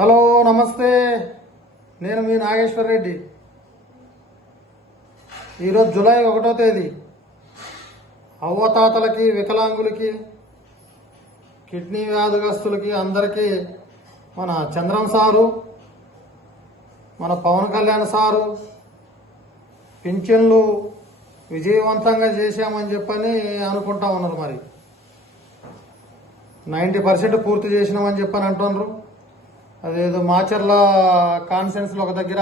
Hello నమస్తే. నేను మీ నాగేశ్వర్ రెడ్డి. ఈరోజు జూలై ఒకటో తేదీ. అవ్వతాతలకి వికలాంగులకి కిడ్నీ వ్యాధిగ్రస్తులకి అందరికీ మన చంద్రం సారు మన పవన్ కళ్యాణ్ సారు పింఛన్లు విజయవంతంగా చేశామని చెప్పని అనుకుంటా ఉన్నారు మరి. నైంటీ పర్సెంట్ పూర్తి చేసినామని చెప్పని అంటున్నారు. అదేదో మాచర్ల కాన్ఫరెన్స్లో ఒక దగ్గర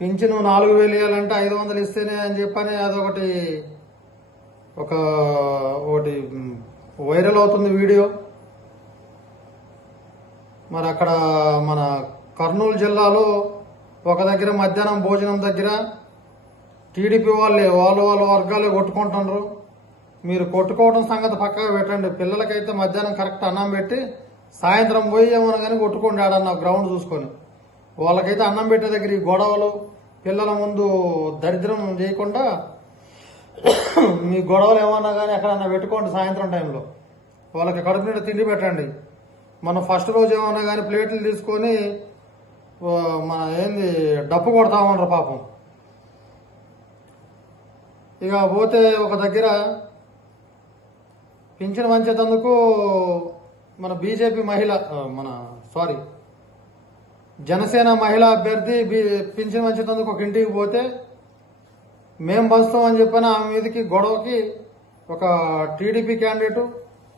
పింఛను నాలుగు వేలు ఇవ్వాలంటే ఐదు వందలు ఇస్తేనే అని చెప్పని అదొకటి ఒక ఒకటి వైరల్ అవుతుంది వీడియో. మరి అక్కడ మన కర్నూలు జిల్లాలో ఒక దగ్గర మధ్యాహ్నం భోజనం దగ్గర టీడీపీ వాళ్ళే వాళ్ళు వాళ్ళ వర్గాలే కొట్టుకుంటున్నారు మీరు కొట్టుకోవడం సంగతి పక్కగా పెట్టండి. పిల్లలకైతే మధ్యాహ్నం కరెక్ట్ అన్నం పెట్టి సాయంత్రం పోయి ఏమన్నా కానీ కొట్టుకోండి ఆడన్న గ్రౌండ్ చూసుకొని. వాళ్ళకైతే అన్నం పెట్టే దగ్గర ఈ గొడవలు పిల్లల ముందు దరిద్రం చేయకుండా మీ గొడవలు ఏమన్నా కానీ ఎక్కడన్నా పెట్టుకోండి సాయంత్రం టైంలో. వాళ్ళకి కడుపు నిండా తిండి పెట్టండి. మనం ఫస్ట్ రోజు ఏమన్నా కానీ ప్లేట్లు తీసుకొని మన ఏంది డప్పు కొడతామన్నారు పాపం. ఇక పోతే ఒక దగ్గర పింఛన్ వంచేటందుకు మన బీజేపీ మహిళ మన సారీ జనసేన మహిళా అభ్యర్థి పింఛన్ వంచేటందుకు ఒక ఇంటికి పోతే మేం పంచుతామని చెప్పిన ఆమె మీదకి గొడవకి ఒక టీడీపీ క్యాండిడేటు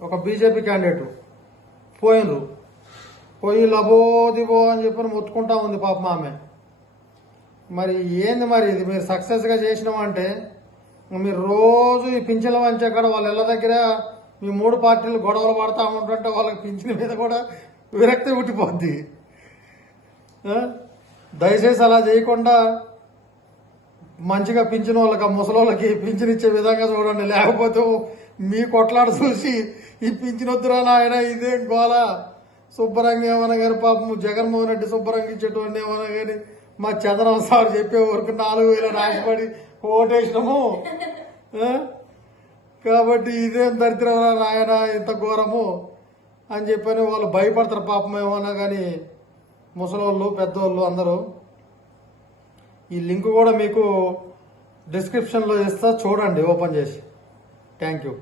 ఒక బీజేపీ క్యాండిడేటు పోయినరు పోయి లబోదిబో అని చెప్పని మొత్తుకుంటా ఉంది పాపం ఆమె. మరి ఏంది మరి ఇది? మీరు సక్సెస్గా చేసినామంటే మీరు రోజు ఈ పింఛన్ల వంచే కాడ వాళ్ళ ఇళ్ళ దగ్గర మీ మూడు పార్టీలు గొడవలు పడతా ఉంటుంటే వాళ్ళకి పింఛన్ మీద కూడా విరక్తి పుట్టిపోద్ది. దయచేసి అలా చేయకుండా మంచిగా పింఛన్ వాళ్ళకి ఆ ముసలోళ్ళకి పింఛన్ ఇచ్చే విధంగా చూడండి. లేకపోతే మీ కొట్లాడ చూసి ఈ పింఛన్ వద్దురా నాయన ఇదేం గోల? శుభ్రంగా ఏమన్నా కానీ పాపం జగన్మోహన్ రెడ్డి శుభ్రంగా ఇచ్చేటువంటి ఏమన్నా కానీ మా చంద్రబాబు సార్ చెప్పే వరకు నాలుగు వేల రాసిపడి ఓటేసినాము కాబట్టి ఇదేం దరిద్రమరా నాయన ఇంత ఘోరము? అని చెప్పని వాళ్ళు భయపడతారు పాపం ఏమన్నా కానీ ముసలోళ్ళు పెద్దోళ్ళు అందరూ. ఈ లింక్ కూడా మీకు డిస్క్రిప్షన్లో ఇస్తా చూడండి ఓపెన్ చేసి. Thank you.